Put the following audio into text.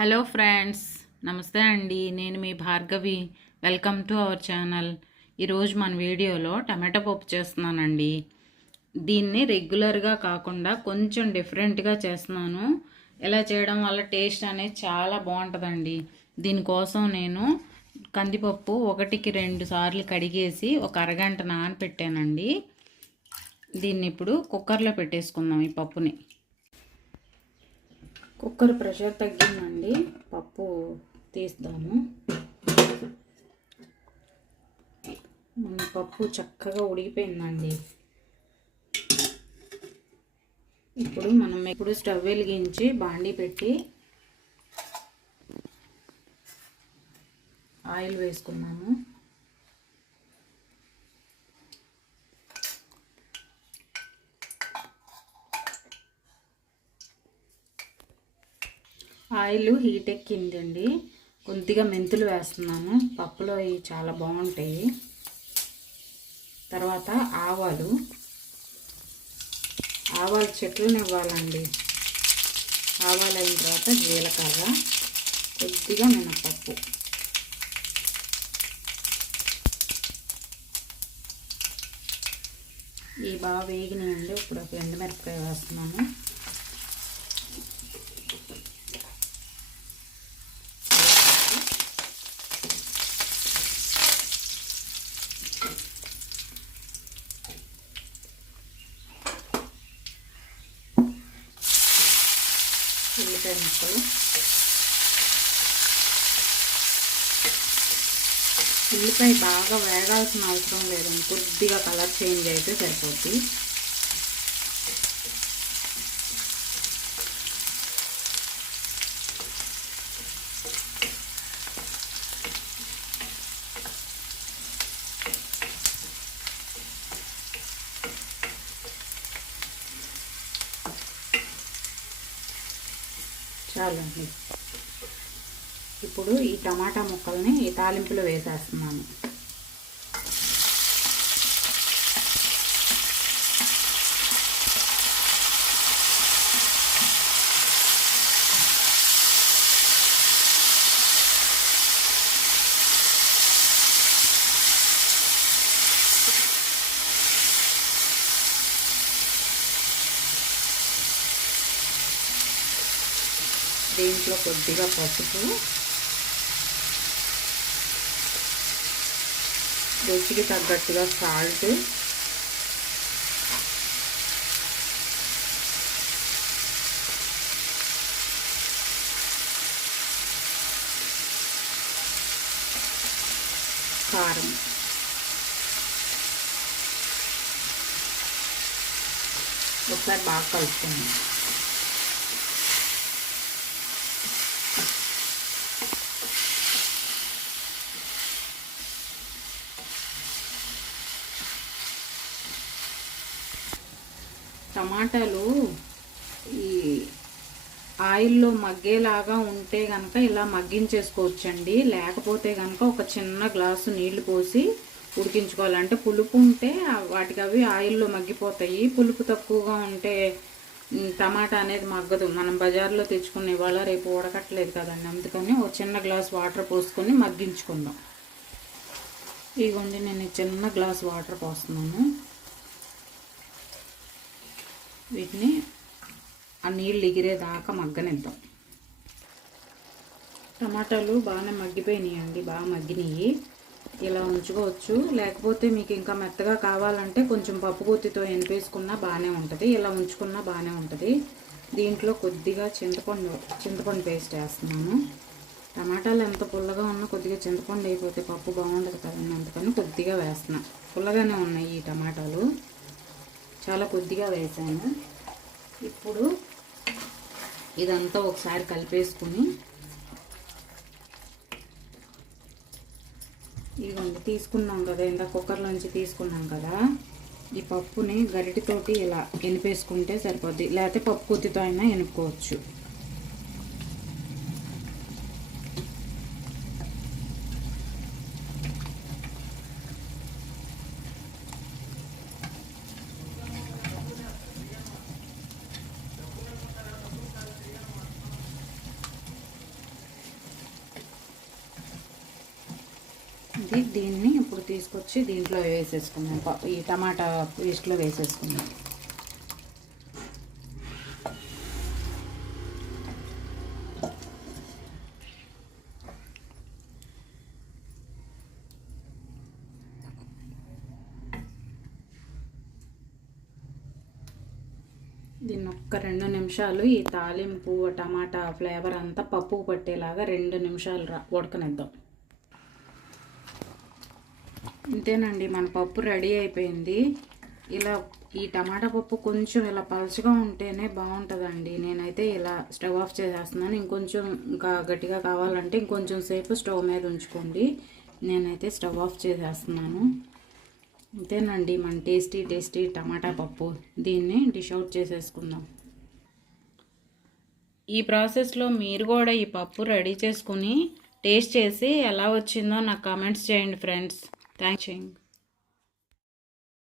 Hello friends, నమస్తే అండి. నేను మీ Bhargavi. Welcome to our channel. ఈరోజు మన వీడియోలో టమాటా పప్పు చేస్తున్నానండి. దీన్ని రెగ్యులర్గా కాకుండా కొంచెం డిఫరెంట్గా చేస్తున్నాను. ఇలా చేయడం వల్ల టేస్ట్ అనేది చాలా బాగుంటుందండి. దీనికోసం నేను కందిపప్పు 1-2 సార్లు కడిగేసి ఒక అరగంట నానపెట్టానండి. దీన్ని ఇప్పుడు కుక్కర్లో పెట్టేసుకుందాం. ఈ పప్పుని కుక్కర్ ప్రెషర్ తగ్గిందండి. పప్పు తీస్తాము. మన పప్పు చక్కగా ఉడికిపోయిందండి. ఇప్పుడు స్టవ్ వెలిగించి బాండీ పెట్టి ఆయిల్ వేసుకున్నాము. ఆయిల్ హీట్ ఎక్కిందండి. కొద్దిగా మెంతులు వేస్తున్నాను. పప్పులో ఇవి చాలా బాగుంటాయి. తర్వాత ఆవాలు చెట్లను ఇవ్వాలండి. ఆవాలు అయిన తర్వాత జీలకర్ర, కొద్దిగా మినపప్పు, ఇవి బాగా వేగినాయండి. ఇప్పుడు ఒక ఎండుమిరపకాయ వేస్తున్నాను. ఉల్లిపాయ ముక్కలు, ఉల్లిపాయ బాగా వేగాల్సిన అవసరం లేదండి. కొద్దిగా కలర్ చేంజ్ అయితే సరిపోద్ది. చాలండి. ఇప్పుడు ఈ టమాటా ముక్కల్ని ఈ తాలింపులో వేసేస్తున్నాను. దీంట్లో కొద్దిగా పసుపు, రుచికి తగ్గట్టుగా సాల్ట్, కారం, ఒకసారి బాగా కలుపుకుందాం. టమాటాలు ఈ ఆయిల్లో మగ్గేలాగా ఉంటే కనుక ఇలా మగ్గించేసుకోవచ్చండి. లేకపోతే కనుక ఒక చిన్న గ్లాసు నీళ్లు పోసి ఉడికించుకోవాలంటే పులుపు ఉంటే వాటికి అవి ఆయిల్లో మగ్గిపోతాయి. పులుపు తక్కువగా ఉంటే టమాటా అనేది మగ్గదు. మనం బజార్లో తెచ్చుకునే వాళ్ళ రేపు ఉడకట్లేదు కదండి. అందుకని ఒక చిన్న గ్లాస్ వాటర్ పోసుకొని మగ్గించుకుందాం. ఇదిగోండి, నేను చిన్న గ్లాస్ వాటర్ పోస్తున్నాను. వీటిని ఆ నీళ్ళు ఎగిరేదాకా మగ్గనిద్దాం. టమాటాలు బాగానే మగ్గిపోయినాయండి, బాగా మగ్గినాయి. ఇలా ఉంచుకోవచ్చు. లేకపోతే మీకు ఇంకా మెత్తగా కావాలంటే కొంచెం పప్పు గుత్తితో ఎనిపేసుకున్నా బాగానే ఉంటుంది. ఇలా ఉంచుకున్నా బాగానే ఉంటుంది. దీంట్లో కొద్దిగా చింతపండు పేస్ట్ వేస్తున్నాను. టమాటాలు ఎంత పుల్లగా ఉన్నా కొద్దిగా చింతపండు అయిపోతే పప్పు బాగుండదు కదండి. అందుకని కొద్దిగా వేస్తున్నా. పుల్లగానే ఉన్నాయి ఈ టమాటాలు, చాలా కొద్దిగా వేసాను. ఇప్పుడు ఇదంతా ఒకసారి కలిపేసుకుని ఇదిగోండి, తీసుకున్నాం కదా, ఇంత కుక్కర్లోంచి తీసుకున్నాం కదా, ఈ పప్పుని గరిటెతోటి ఇలా ఎనిపేసుకుంటే సరిపోద్ది. లేకపోతే పప్పు గుత్తితో అయినా ఎనుక్కోవచ్చు. ఇది. దీన్ని ఇప్పుడు తీసుకొచ్చి దీంట్లో వేసేసుకున్నాం, ఈ టమాటా పేస్ట్లో వేసేసుకున్నాం. దీన్ని ఒక్క 2 నిమిషాలు ఈ తాలింపు టమాటా ఫ్లేవర్ అంతా పప్పుకు పట్టేలాగా 2 నిమిషాలు ఉడకనిద్దాం. ఇంతేనండి, మన పప్పు రెడీ అయిపోయింది. ఇలా ఈ టమాటా పప్పు కొంచెం ఇలా పలచగా ఉంటేనే బాగుంటుందండి. నేనైతే ఇలా స్టవ్ ఆఫ్ చేసేస్తున్నాను. ఇంకొంచెం ఇంకా గట్టిగా కావాలంటే ఇంకొంచెం సేపు స్టవ్ మీద ఉంచుకోండి. నేనైతే స్టవ్ ఆఫ్ చేసేస్తున్నాను. అంతేనండి, మన టేస్టీ టమాటా పప్పు. దీన్ని డిష్ అవుట్ చేసేసుకుందాం. ఈ ప్రాసెస్లో మీరు కూడా ఈ పప్పు రెడీ చేసుకుని టేస్ట్ చేసి ఎలా వచ్చిందో నాకు కామెంట్స్ చేయండి ఫ్రెండ్స్. థ్యాంక్స్.